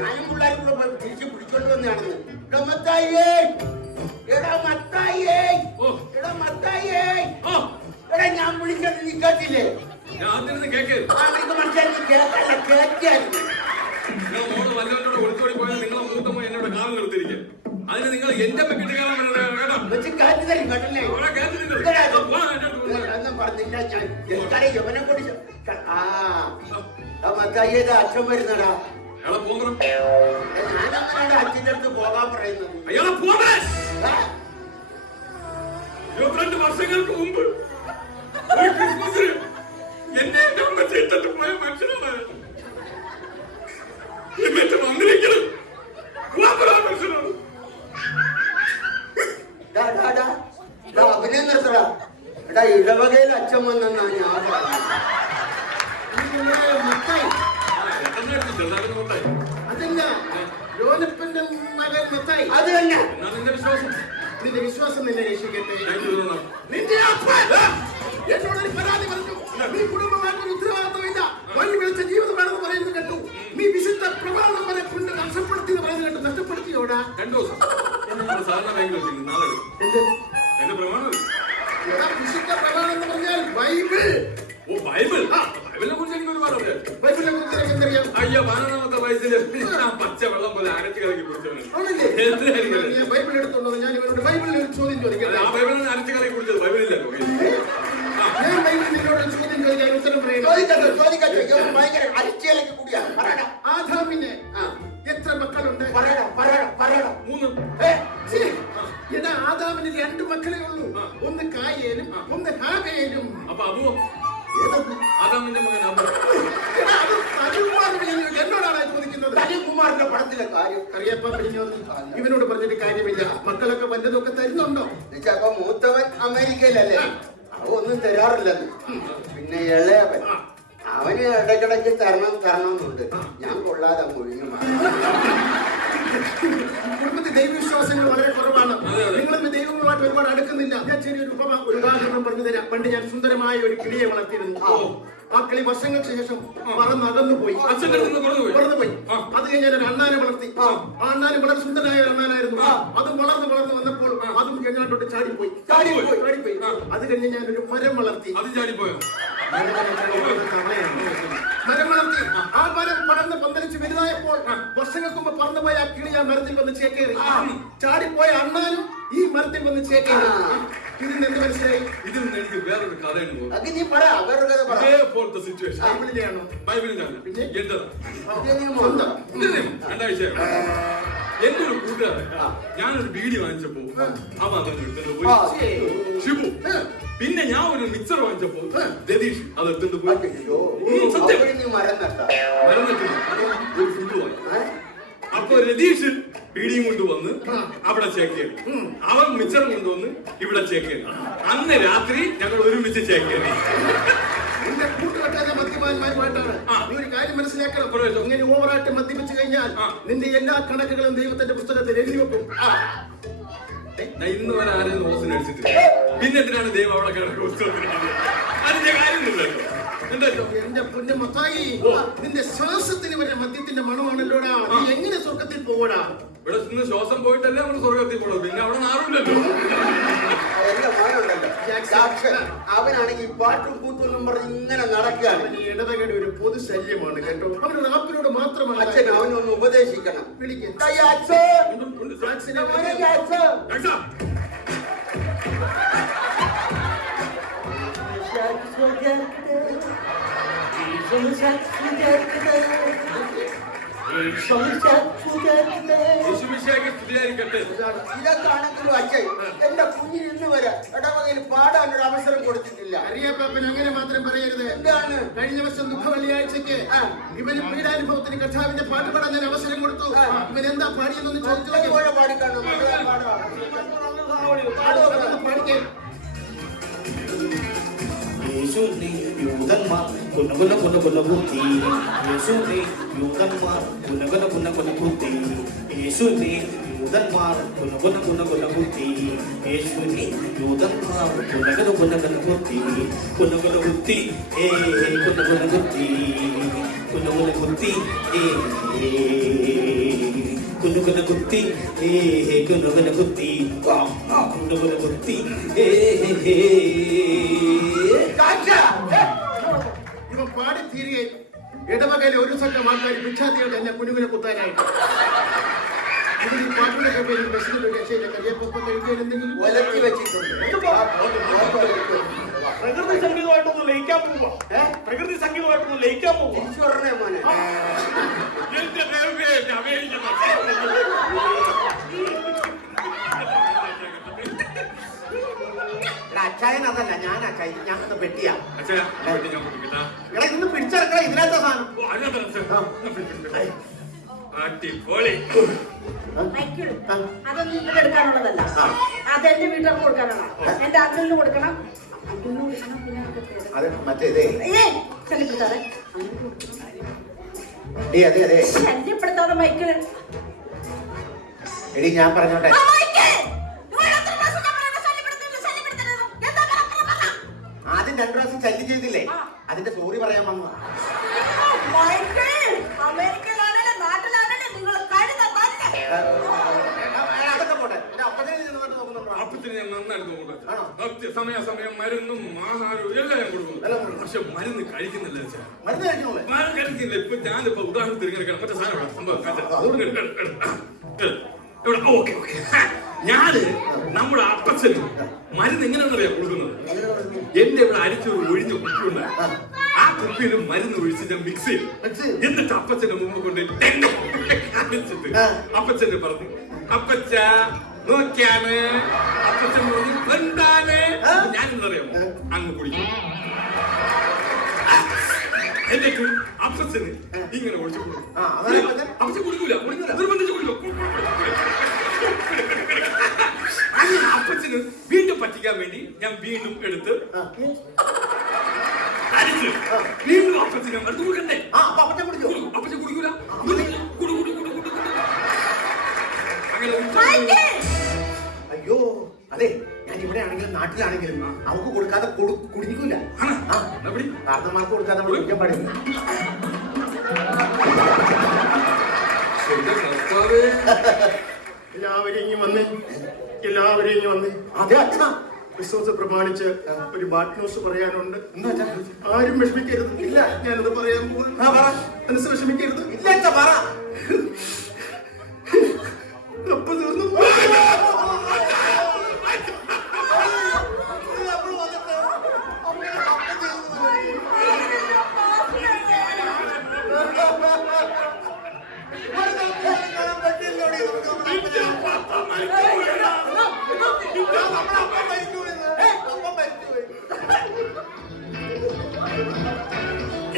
ഞാനും പിള്ളേരും കൂടെ തിരിച്ച് പിടിച്ചോണ്ട് വന്നതാണെന്ന്. എടാ ഞാൻ വിളിച്ചത് നീ കേട്ടില്ലേ? മനസ്സിലായി കേൾക്കല്ല ഒളിച്ചോടി പോയാൽ നിങ്ങളെ മൂത്തമ്മ എന്നോട് കാലം നിർത്തിയിരിക്കും. അതിന് നിങ്ങൾ എന്റെ പെക്കിട്ട് കയറാൻ അച്ഛൻ വരുന്നടാ. ഞാനങ്ങനെ അച്ഛൻ്റെ അടുത്ത് പോകാൻ പറയുന്നത്. 22 വർഷങ്ങൾക്ക് മുമ്പ് ക്രിസ്മസിന് എന്നെ അമ്മത്തെ ഇട്ടിട്ട് പോയ മനുഷ്യനാണ് എന്നിട്ട് വന്നിരിക്കണം. മനുഷ്യനാണ് അഭിനയം നിർത്തടാ. എടാ ഇടവകയിൽ അച്ഛൻ വന്നെന്നാ ഞാൻ അതല്ല ലോനപ്പന്റെ മകൻ മത്തായി. അത് തന്നെ. നിന്റെ വിശ്വാസം നിന്റെ വിശ്വാസം നിന്നെ രക്ഷിക്കട്ടെ. നിന്റെ അപ്പൻ എന്നോടൊരു പരാതി പറഞ്ഞു. നീ കുടുംബമായിട്ടൊരു ഉത്തരവാദിത്തമില്ല, വഴി വിളിച്ച ജീവിതമാണെന്ന് പറയുന്നത് കേട്ടു. നീ വിശുദ്ധ പ്രമാണം വരെ കൊണ്ട് നഷ്ടപ്പെടുത്തി എന്ന് പറയുന്നത് കേട്ടു. നഷ്ടപ്പെടുത്തിയോടാ? 2 ദിവസം സാധാരണ ബാങ്കിൽ നാളെ എന്റെ പ്രമാണം. വിശുദ്ധ പ്രമാണം എന്ന് പറഞ്ഞാൽ ബൈബിൾ. ഓ ബൈബിൾ. ബൈബിളിനെ കുറിച്ച് എനിക്ക് ഒരുപാട് അറിയാം. ബൈബിളിനെ കുറിച്ച് എനിക്ക് എന്തറിയാം? അയ്യോ 12ാമത്തെ വയസ്സിൽ പച്ച വെള്ളം പോലെ അരച്ച് കലക്കി കുടിച്ചവൻ. ബൈബിൾ എടുത്തോണ്ടോ? ഞാൻ ഇവരോട് ബൈബിളിൽ ഒരു ചോദ്യം ചോദിക്കാം. ആ ബൈബിളിൽ അരച്ച് കലക്കി കുടിച്ചത് ബൈബിളില്ല. ഞാൻ ബൈബിളിൽ നിന്നോട് ചോദ്യം ചോദിക്കാൻ ഉത്തരം പറയുന്നു. ആദാമിന് എത്ര മക്കളുണ്ട്? 3. എടാ ആദാമിന് 2 മക്കളെ ഉള്ളൂ. ഒന്ന് കായേലും ഒന്ന് ഹാബേലും. അപ്പൊ അബുവോ ആദാമിന്റെ മകൻ അബു. എന്നോടാണ് ചോദിക്കുന്നത്. കുമാറിന്റെ പടത്തിലെ കാര്യം അറിയപ്പ ഇവനോട് പറഞ്ഞിട്ട് കാര്യമില്ല. മക്കളൊക്കെ വല്ലതൊക്കെ തരുന്നുണ്ടോ? അപ്പൊ മൂത്തവൻ അമേരിക്കയിലല്ലേ, അവ ഒന്നും തരാറില്ലെന്ന്. പിന്നെ ഇളയവൻ അവന് ഇടയ്ക്കിടയ്ക്ക് തരണമെന്നുണ്ട്. ഞാൻ കൊള്ളാതെ ഒഴിഞ്ഞു മാറി. കുടുംബത്തിൽ ദൈവവിശ്വാസങ്ങൾ വളരെ കുറവാണ്. നിങ്ങളൊന്ന് ദൈവങ്ങളുമായിട്ട് ഒരുപാട് അടുക്കുന്നില്ല. ഞാൻ ചെറിയൊരു ഉദാഹരണം പറഞ്ഞു തരാം. പണ്ട് ഞാൻ സുന്ദരമായ ഒരു കിളിയെ വളർത്തിയിരുന്നു. ആ കിളി വർഷങ്ങൾക്ക് ശേഷം പറന്നകന്നു പോയി. പറന്നുപോയി. അത് കഴിഞ്ഞ് ഞാൻ ഒരു അണ്ണാനെ വളർത്തി. ആ അണ്ണാന് വളരെ സുന്ദരനായ ഒരു അണ്ണാനായിരുന്നു. അത് വളർന്ന് വന്നപ്പോൾ അതും എങ്ങാണ്ടോട്ട് ചാടിപ്പോയി. അത് കഴിഞ്ഞ് ഞാൻ ഒരു മരം വളർത്തി. മരം വളർത്തി. ആ മരം പടർന്ന് പന്തലിച്ച് വലുതായപ്പോൾ വർഷങ്ങൾക്ക് മുമ്പ് പറന്നുപോയ ആ കിളി ആ മരത്തിൽ വന്ന് ചേക്കേറി. ചാടിപ്പോയ അണ്ണാനും ഈ മരത്തിൽ വന്ന് ചേക്കേറി. ഇതിന് എന്ത് മനസ്സിലായി? ഇതിൽ നിന്ന് എനിക്ക് വേറൊരു കഥയുണ്ട്. എന്റെ ഒരു കൂട്ടുകാരൻ ഞാനൊരു ബീഡി വാങ്ങിച്ചപ്പോ അവൻ അതൊന്നും എടുത്തിട്ട് പോയി. ഷിബു. പിന്നെ ഞാൻ ഒരു മിക്സർ വാങ്ങിച്ചപ്പോ രതീഷ് അത് എടുത്തിട്ട് പോയി. അപ്പൊ രതീഷ് പീടിയും കൊണ്ടുവന്ന് അവിടെ ചേക്കേറി. അവൻ മിച്ചറും കൊണ്ടുവന്ന് ഇവിടെ ചേക്കേറി. അന്ന് രാത്രി ഞങ്ങൾ ഒരുമിച്ച് ചേക്കേറി. നിന്റെ കൂട്ടുകെട്ടാതെ മദ്യപാന്മാരുമായിട്ടാണ്. നീ ഒരു കാര്യം മനസ്സിലാക്കണം. ഇങ്ങനെ ഓവറായിട്ട് മദ്യപിച്ചു കഴിഞ്ഞാൽ നിന്റെ എല്ലാ കണക്കുകളും ദൈവത്തിന്റെ പുസ്തകത്തിൽ എഴുതി വെക്കും. ഇന്ന് വരെ ആരെയും ഓസിന് അടിച്ചിട്ടില്ല. പിന്നെ എന്തിനാണ് ദൈവം അവിടെ കണക്ക് പുസ്തകത്തിലാണ്? അതിന്റെ കാര്യമൊന്നുമില്ലല്ലോ. എന്റെ പൊന്നു മത്തായി, നിന്റെ ശ്വാസത്തിന് വരെ മദ്യത്തിന്റെ മണമാണല്ലോടാ. നീ എങ്ങനെ സ്വർഗത്തിൽ പോവടാ? ഇവിടെ നിന്ന് ശ്വാസം പോയിട്ടല്ലേ നമ്മൾ സ്വർഗത്തിൽ പോണത്. പിന്നെ അവിടെ നാറില്ലല്ലോ. അവനാണെങ്കിൽ പാട്ടും കൂത്തും പറഞ്ഞ് ഇങ്ങനെ നടക്കുകയാണ്. ഇടവകയുടെ ഒരു പൊതു ശല്യമാണ് കേട്ടോ. അവനോട് ആപ്പിനോട് മാത്രമാണ്. അച്ഛൻ അവനൊന്ന് ഉപദേശിക്കണം. വിളിക്കും. ഇതൊക്കെയാണെങ്കിലും അച്ഛൻ എന്റെ കുഞ്ഞിന് ഇന്ന് വരെ ഇടവകയിൽ പാടാനൊരു അവസരം കൊടുത്തിട്ടില്ല. അറിയാപ്പൻ അങ്ങനെ മാത്രം പറയരുത്. എന്താണ്? കഴിഞ്ഞ വർഷം ദുഃഖ വെള്ളിയാഴ്ചക്ക് ഇവന് പീഡാനുഭവത്തിന് കർത്താവിന്റെ പാട്ട് പാടാൻ ഞാൻ അവസരം കൊടുത്തു. ഇവൻ എന്താ പാടിയെന്നൊന്ന് ചോദിച്ചു. പാടിക്കാണോ? പാടിക്കേ. യേശുവിനെ യൂതന്മാർ കുനകുന കുത്തി. യേശുവിനെ യൂതന്മാർ കുനകുന കുത്തി. യേശുവിനെ യൂതന്മാർ കുനകുന കുത്തി. യേശുവിനെ യൂതന്മാർ കുനകുന കുത്തി. കുനകുന കുത്തി. കുനകുന കുത്തി. കുനുകുന കുത്തി കുനുകുന കുത്തി കുനുകുന കുത്തി ഇവൻ പാടി തീരുകയും ഇടവകയിലെ ഒരു സംഘം ആൾക്കാർ ഭിക്ഷാത്തിയോട് എന്നെ കുനുകുനെ കുത്താനായിട്ട് ഇതിൽ പാട്ടിലൊക്കെ പേര് ബസ്സിൽ രക്ഷയില്ല കരിയപ്പൊപ്പം കഴിക്കാൻ എന്തെങ്കിലും ഒലത്തി വെച്ചിട്ടുണ്ട്. പ്രകൃതി സംഗീതമായിട്ടൊന്ന് ലയിക്കാൻ പോവാ. പ്രകൃതി സംഗീതമായിട്ടൊന്ന് ലയിക്കാൻ പോവാ. തിരിച്ചു പറഞ്ഞേ മോനെ. എന്റെ ദൈവമേ, അമേരിക്ക അച്ചായൻ അതല്ല ഞാൻ അച്ചായി ഞാൻ പെട്ടിയാ അച്ഛാ, ഇങ്ങോട്ട് ഞാൻ കൊടുക്കട്ടാ. എടാ ഇന്ന് പിടിച്ചെടുക്കണ ഇതിനകത്ത സാധനം ഓ, അതിനകത്താണ് അച്ഛാ. അടിപൊളി. മൈക്കിള്, അതൊന്നും ഇവിടെ എടുക്കാനുള്ളതല്ല. അതെന്റെ വീട്ടുകാർക്ക് കൊടുക്കാനാണ്. എന്റെ അച്ഛന് കൊടുക്കണം, അച്ഛന് കൊടുക്കണം, പിന്നെ അവർക്ക് തരാം. അത് മറ്റേതേ ശല്യപ്പെടുത്താതെ അതെ അതെ ശല്യപ്പെടുത്താതെ മൈക്കിള്. എടി ഞാൻ പറഞ്ഞോട്ടെ ആ, മൈക്കിൾ! നിങ്ങൾ എത്ര പ്രാവശ്യം ഞാൻ പറയുന്നത് ശല്യപ്പെടുത്തരുത്, ശല്യപ്പെടുത്തരുത്? എന്താ പറഞ്ഞത്? ആദ്യം 2 പ്രാവശ്യം ശല്യം ചെയ്തില്ലേ ആ. അതിന്റെ സോറി പറയാൻ വന്നു മൈക്കിൾ, അമേരിക്കയിലാണേലും നാട്ടിലാണേലും നിങ്ങൾ കഴുത തന്നെ. അതൊക്കെ പോട്ടെ എന്റെ അപ്പനെ ചെന്നിട്ട് നോക്കുന്നുണ്ടോ അപ്പത്തിന് ഞാൻ നന്നായിട്ട് നോക്കും. ആണോ? സമയാസമയം മരുന്നും ആഹാരവും എല്ലാം ഞാൻ എല്ലാം കൊടുക്കും. കൊടുക്കും. പക്ഷെ മരുന്ന് കഴിക്കുന്നില്ല അച്ഛാ. മരുന്ന് കഴിക്കണോളെ മരുന്ന് കഴിക്കുന്നില്ല. ഇപ്പൊ ഞാനിപ്പോ ഉദാഹരണത്തിന് ഇങ്ങനെ മറ്റേ സാധനം ഇവിടെ സംഭവം ഓക്കെ ഓക്കെ. ഞാന് നമ്മുടെ അപ്പച്ചന് മരുന്ന് എങ്ങനെയാണെന്നറിയാം കൊടുക്കുന്നത്. എന്റെ ഇവിടെ അരിച്ചൊരു ഒഴിഞ്ഞ കുപ്പിയുണ്ട്. ആ കുപ്പിയിൽ മരുന്ന് ഒഴിച്ച് ഞാൻ മിക്സ് ചെയ്യും. എന്നിട്ട് അപ്പച്ചന്റെ മുമ്പ് കൊണ്ട് കാണിച്ചിട്ട് അപ്പച്ചന്റെ പറഞ്ഞു, അപ്പച്ച നോക്കിയാണ്. അപ്പച്ചൻ പറഞ്ഞു എന്താണ്? ഞാനെന്നറിയാമോ അങ്ങ് കുടിക്കും. എന്നിട്ട് അപ്പച്ചന് ഇങ്ങനെ ഒഴിച്ചു കൊടുക്കും. അപ്പച്ചൻ കുടിക്കൂല, നിർബന്ധിച്ച് കുടിക്കും. അങ്ങനെ അപ്പച്ചന് വീണ്ടും പറ്റിക്കാൻ വേണ്ടി ഞാൻ വീണ്ടും എടുത്ത് അരിച്ച് വീണ്ടും അപ്പച്ചന് ഞാൻ മരുന്ന് കൊടുക്കണ്ടേ? അപ്പച്ചൻ കുടിക്കോ അപ്പച്ചൻ കുടിക്കൂല. അങ്ങനെ മൈക്കിൾ! അയ്യോ അതെ ഞാൻ ഇവിടെ ആണെങ്കിലും നാട്ടിലാണെങ്കിലും അവക്ക് കൊടുക്കാതെ കുടിക്കൂല കാരണന്മാർക്ക് കൊടുക്കാതെ നമ്മൾ കുടിക്കാൻ പാടില്ല എല്ലാവരും ഇങ്ങ് വന്ന് അതെ അച്ഛാ ക്രിസ്മസ് പ്രമാണിച്ച് ഒരു ബാഡ് ന്യൂസ് പറയാനുണ്ട്. ആരും വിഷമിക്കരുത്. ഇല്ല ഞാനത് പറയാൻ പോകുന്നു. മനസ്സ് വിഷമിക്കരുത്. ഇല്ല അച്ഛാ പറ. അപ്പൊ തീർന്നു.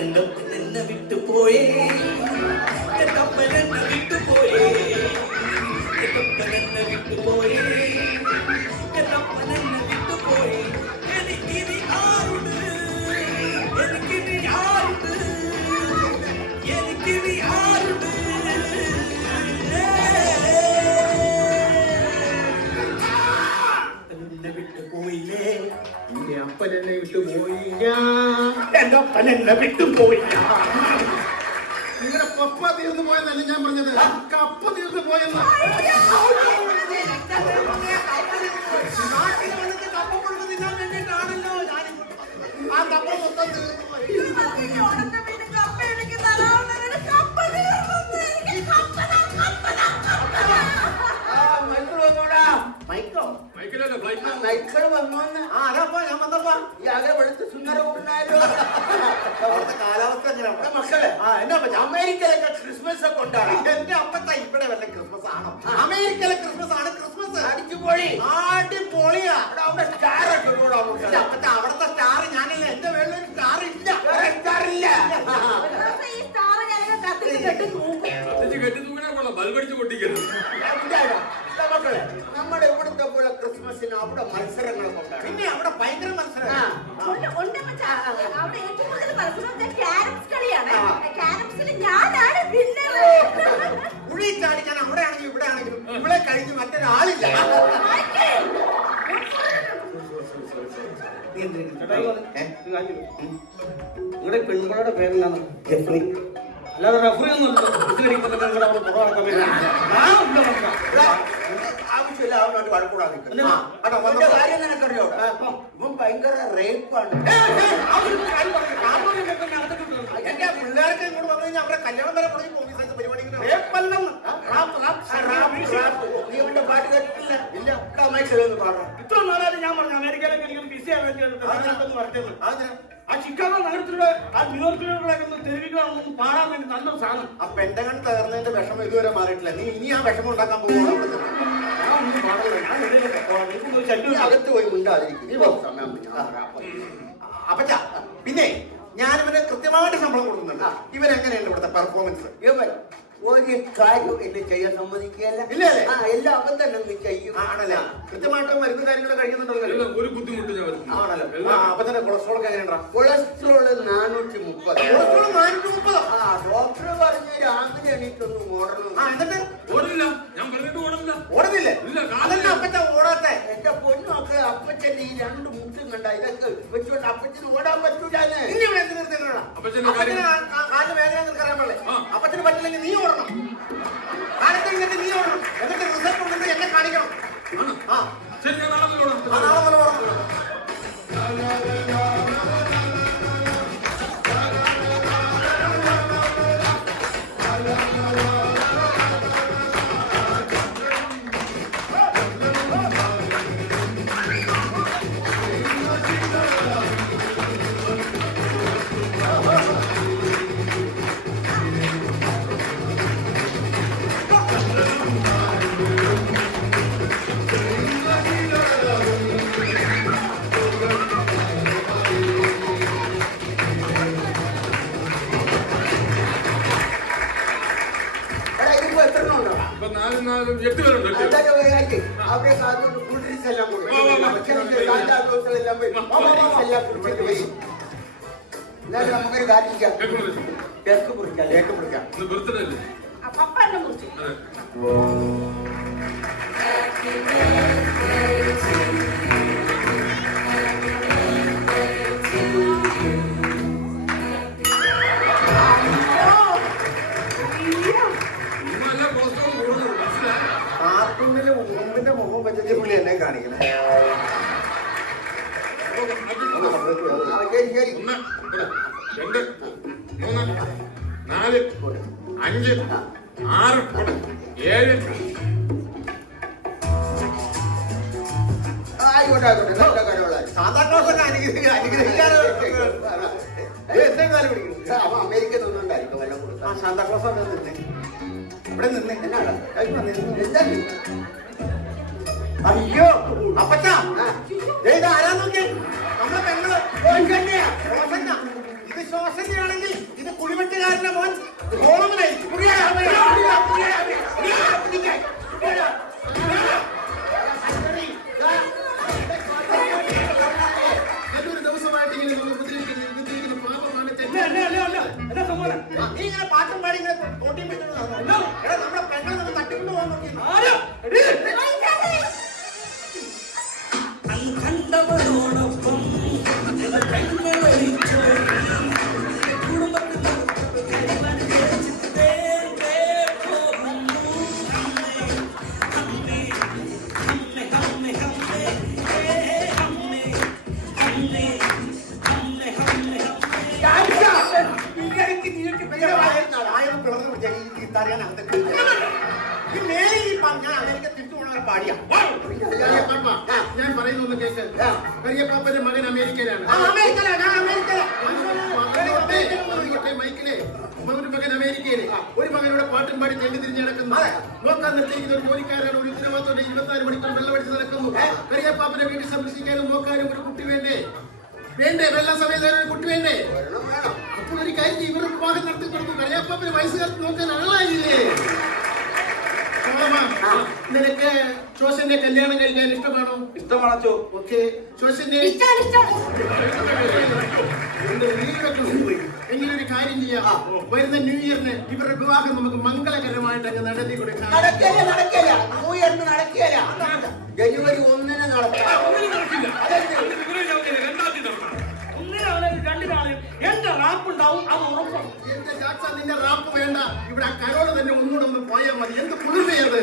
എന്റെ അപ്പൻ എന്നെ വിട്ടുപോയേ, എന്റെ അപ്പൻ എന്നെ വിട്ടുപോയേ, എന്റെ അപ്പൻ എന്നെ വിട്ടുപോയേ, എന്റെ അപ്പൻ എന്നെ വിട്ടുപോയേ. എനിക്കിനി ആരുണ്ട്, എനിക്കിനി ആരുണ്ട്, എനിക്കിനി ആരുണ്ട്? എന്നെ വിട്ടുപോയില്ലേ, എന്റെ അപ്പൻ എന്നെ വിട്ടു പോയില്ല. എന്റെ അപ്പൻ എന്നെ വിട്ടുപോയില്ല. നിങ്ങളുടെ പപ്പ തീർന്നു പോയെന്നല്ല ഞാൻ പറഞ്ഞത്, കപ്പ തീർന്നു പോയെന്ന്. നാട്ടിൽ വന്നിട്ട് കപ്പ കൊണ്ട് തിന്നാൻ വേണ്ടിയിട്ടാണല്ലോ ഞാനിങ്ങോട്ട് വന്നത്. ആ കപ്പ മൊത്തം തീർന്നു പോയി. മൈക്കോ മൈക്കിലല്ല ഫ്ലൈറ്റ്. മൈക്കിൾ വന്നോന്ന് അതാപ്പോ ഞാൻ വന്നപ്പോ ഈ അകലെ വെളുത്ത് സുന്ദരമുണ്ടായാലോ. അവിടുത്തെ കാലാവസ്ഥ എങ്ങനെയാ മക്കളെ എന്നാ പറ്റാ അമേരിക്കയിലൊക്കെ ക്രിസ്മസ് ഒക്കെ ഉണ്ടാകും. എന്റെ അപ്പത്ത ഇവിടെ വല്ല ക്രിസ്മസ് ആണോ? അമേരിക്കയിലെ ക്രിസ്മസ് ആണ് ക്രിസ്മസ്. അടിച്ചുപൊളി അടിപൊളിയാ. അവിടെ സ്റ്റാർ ഒക്കെ ഇടൂടാ എന്റെ മക്കളെ. അപ്പത്ത അവിടുത്തെ സ്റ്റാർ ഞാനില്ല. എന്റെ വേളിൽ സ്റ്റാർ ഇല്ല. സ്റ്റാർ ഇല്ല. ഈ സ്റ്റാർ ഞാൻ കത്തിച്ച് കെട്ടി നോക്കും. കത്തിച്ച് കെട്ടി തൂക്കിനാ കൊള്ളാം, ബൾബടിച്ച് പൊട്ടിക്കരുത്. എന്തായാലും ഇതാ മക്കളെ നമ്മുടെ ഇവിടുത്തെ പോലെ ക്രിസ്മസിന് അവിടെ മത്സരങ്ങളൊക്കെ ഉണ്ടാകും. പിന്നെ അവിടെ ഭയങ്കര മത്സരം. ഉണ്ട് മച്ചാ. അവിടെ ഏറ്റവും കൂടുതൽ മത്സരം ക്യാരംസ് കളിയാണ്. ക്യാരംസിൽ ഞാനാണ് വിന്നർ. ഉഴി ചാടിക്കാൻ അവിടെ ആണെങ്കിലും ഇവിടെ ആണെങ്കിലും ഇവിടെ കഴിഞ്ഞ് മറ്റൊരാളില്ല. നിങ്ങളുടെ പെൺകുട്ടിയുടെ പേരെന്താണ്? ജെഫ്രി. അല്ലാതെ റഫറി ഒന്നും ആവശ്യമില്ല അവനോട്ട് വഴക്കൂടാ നിൽക്കുന്നത് കാര്യം നിനക്കറിയോ ഇവൻ ഭയങ്കര റേപ്പാണ് എന്റെ പിള്ളേർക്ക് ഇങ്ങോട്ട് വന്നു കഴിഞ്ഞാൽ അവരെ കല്യാണം വരെ പറഞ്ഞ് പോലീസ് പരിപാടി നീ അവന്റെ പാട്ട് കേട്ടിട്ടില്ല ഇല്ല മൈക്കിലൊന്ന് പാടാം ഇത്ര നാളായിട്ട് ഞാൻ പറഞ്ഞു അമേരിക്കയിലേക്ക് എനിക്ക് വിസ വേണ്ടി വരട്ടെ. ആ ചിക്കാഗോ നഗരത്തിലൂടെ ആ ന്യൂയോർക്കിലൂടെ തെരുവികളൊന്നും പാടാൻ വേണ്ടി നല്ലൊരു സാധനം. ആ പെൻഡഗൺ തകർന്നതിന്റെ വിഷമം ഇതുവരെ മാറിയിട്ടില്ല. നീ ഇനി ആ വിഷമം ഉണ്ടാക്കാൻ പോകുന്നു. ഞാൻ ഒന്നും പാടില്ല. ഞാൻ എവിടെയൊക്കെ പോകാം. എനിക്കൊന്നും ശല്യം അകത്ത് പോയി മിണ്ടാതിരിക്കും അപ്പച്ചാ പിന്നെ ഞാനിവന് കൃത്യമായിട്ട് ശമ്പളം കൊടുക്കുന്നുണ്ട്. ഇവൻ എങ്ങനെയുണ്ട് ഇവിടുത്തെ പെർഫോമൻസ്? ഇവൻ ഒരു കാര്യം എന്നെ ചെയ്യാൻ സമ്മതിക്കുകയല്ല. ഇല്ലല്ലേ? എല്ലാം അവൻ തന്നെ അങ്ങ് ചെയ്യും. ആണല്ലേ? കൃത്യമായിട്ട് മരുന്ന് കാര്യങ്ങൾ കഴിക്കുന്നുണ്ടല്ലോ. ഒരു ബുദ്ധിമുട്ട് ഞാൻ വരുന്നു. ആണല്ലോ. അപ്പൊ തന്നെ കൊളസ്ട്രോൾ ഒക്കെ എങ്ങനെയുണ്ടാ? കൊളസ്ട്രോള് 430. കൊളസ്ട്രോൾ 430. ഡോക്ടർ പറഞ്ഞ് രാവിലെ എണീറ്റൊന്നും ഓടണം. എന്നിട്ട് ഓടില്ല, ഞാൻ പറഞ്ഞിട്ട് ഓടില്ല. ഓടുന്നില്ലേ? ഇല്ല, അതല്ല അപ്പച്ച ഓടാത്തെ. എന്റെ പൊന്നൊക്കെ അപ്പച്ചന്റെ ഈ 2 മുട്ടും കണ്ട ഇതൊക്കെ വെച്ചുകൊണ്ട് അപ്പച്ചന് ഓടാൻ പറ്റൂലാന്ന്. ഇനി ഇവിടെ എന്ത് നിർത്തിയിട്ടാ? അപ്പച്ചന്റെ കാര്യം കാലിന് വേദന നിനക്കറിയാൻ പാടില്ലേ? അപ്പച്ചന് പറ്റില്ലെങ്കിൽ നീ ഓടണം. കാലത്ത് ഇങ്ങനെ നീ ഓടണം. എന്നിട്ട് റിസൾട്ട് ഉണ്ടെന്ന് എന്നെ കാണിക്കണം. ആ ശരി, ഞാൻ നാളെ മുതൽ ഓടാം. നാളെ മുതൽ ഓടണം. എടാ ഇതിപ്പോ എത്ര ഉണ്ടോ? ഇപ്പൊ 4 8 പേരുണ്ട്. 8 പേര്. അതൊക്കെ ഒരു കാര്യം. അവരെ കാത്തോട്ട് കുളിരിച്ച് എല്ലാം കൊടുക്കും. എല്ലാം പോയി എല്ലാം കുടിച്ചിട്ട് പോയി. എന്നാലും നമുക്കൊരു കാര്യം ചെയ്യാം. കേൾക്കണോ? കേക്ക് കുറിക്കാം. കേക്ക് കുറിക്കാം. ഇന്ന് ബർത്ത്ഡേ അല്ലേ? പപ്പ എന്നെ കുറിച്ച് അതെ. ഇന്നല്ല കൊളസ്ട്രോൾ കൂടുന്നു, മനസ്സിലായി? കാർട്ടൂണില് ഉറുമ്പിന്റെ മുഖം വെച്ചിട്ട് പുള്ളി എന്നെ കാണിക്കണേ. ശരി ശരി. 1 2 3 4 5 6 7 ആയിക്കോട്ടെ ആയിക്കോട്ടെ. നല്ല കാര്യങ്ങളായി. സാധാ ക്ലാസ് ഒക്കെ അനുഗ്രഹിക്കാതെ എന്നെ കാലം പിടിക്കുന്നു. അവൻ അമേരിക്കയിൽ നിന്നുണ്ടായിരിക്കും വല്ല ആ കൊടുക്കാൻ. സാന്താക്ലോസ് അവിടെ നിന്നേ. ഇവിടെ നിന്നേ. എന്നാടാ? എന്താ അയ്യോ അപ്പച്ചാ ഇത് ആരാ നോക്കിയേ? നമ്മളെ പെങ്ങള് ശോസന്ന. ഇത് ശോസനയാണെങ്കിൽ ഇത് കുടിവെട്ടുകാരന്റെ മോൻ ഹോളമനായി. നല്ലൊരു ദിവസമായിട്ട് ഇങ്ങനെ നമ്മൾ ഉപദ്രവിക്കുന്ന പാപമാണ് തെറ്റ്. എന്നാ സംഭവം? നീ ഇങ്ങനെ പാട്ടും പാടി ഇങ്ങനെ തോട്ടിയും വെച്ചിട്ട് നടന്നോ? എടാ നമ്മളെ പെങ്ങളെ നമ്മൾ തട്ടിക്കൊണ്ട് പോകാൻ നോക്കി. കണ്ടവരോടൊപ്പം ആയത് പിളർന്നു പിടിച്ചാൽ ഈ തറിയാൻ അകത്തേക്ക് ഈ മേലെ ഈ ഞാൻ അമേരിക്ക തിരിച്ചു പോകണ പാടിയാ. ഞാൻ പറയുന്നൊന്ന് കേക്ക്. കരിയപ്പാപ്പന്റെ മകൻ അമേരിക്കയിലാണ്. മൈക്കിലെ ഒരു മകൻ അമേരിക്കയില്, ഒരു മകനോട് പാട്ടും പാടി തെണ്ടി തിരിഞ്ഞ് നടക്കുന്നു. നോക്കാൻ നിർത്തിയിരിക്കുന്ന ഒരു ജോലിക്കാരാണ്. ഒരു ഉത്തരവാദിത്തോടെ 24 മണിക്കൂർ വെള്ളമടിച്ച് നടക്കുന്നു. കരിയപ്പാപ്പനെ വീട്ടിൽ സംരക്ഷിക്കാനും നോക്കാനും ഒരു കുട്ടി വേണ്ടേ? വെള്ള സമയത്ത് ഒരു കുട്ടി വേണ്ടേ? അപ്പോൾ ഒരു കാര്യം ഇവരുടെ വിവാഹം നടത്തി കൊടുത്തു. കരിയപ്പാപ്പന് വയസ്സുകാർക്ക് നോക്കാൻ ആളായില്ലേ? നിനക്ക് ശോശന്റെ കല്യാണം കഴിക്കാൻ ഇഷ്ടമാണോ? ഇഷ്ടമാണോ? ഓക്കെ. ശോശന്റെ എങ്കിലൊരു കാര്യം ചെയ്യാം. വരുന്ന ന്യൂ ഇയറിന് ഇവരുടെ വിവാഹം നമുക്ക് മംഗളകരമായിട്ട് അങ്ങ് നടത്തി കൊടുക്കാം. നടക്കില്ല. ന്യൂ ഇയറിന് നടക്കില്ല. ജനുവരി 1-ന് നടക്കാം. നടക്കില്ല. ഒന്നിനാണെങ്കിലും രണ്ടിനാണെങ്കിലും എന്റെ റാപ്പ് ഉണ്ടാവും. അത് ഉറപ്പാണ്. എന്റെ ചാച്ച നിന്റെ റാപ്പ് വേണ്ട ഇവിടെ ആ കരോള് തന്നെ ഒന്നുകൂടെ ഒന്ന് പോയാൽ മതി. എന്ത് കുളിർമയത്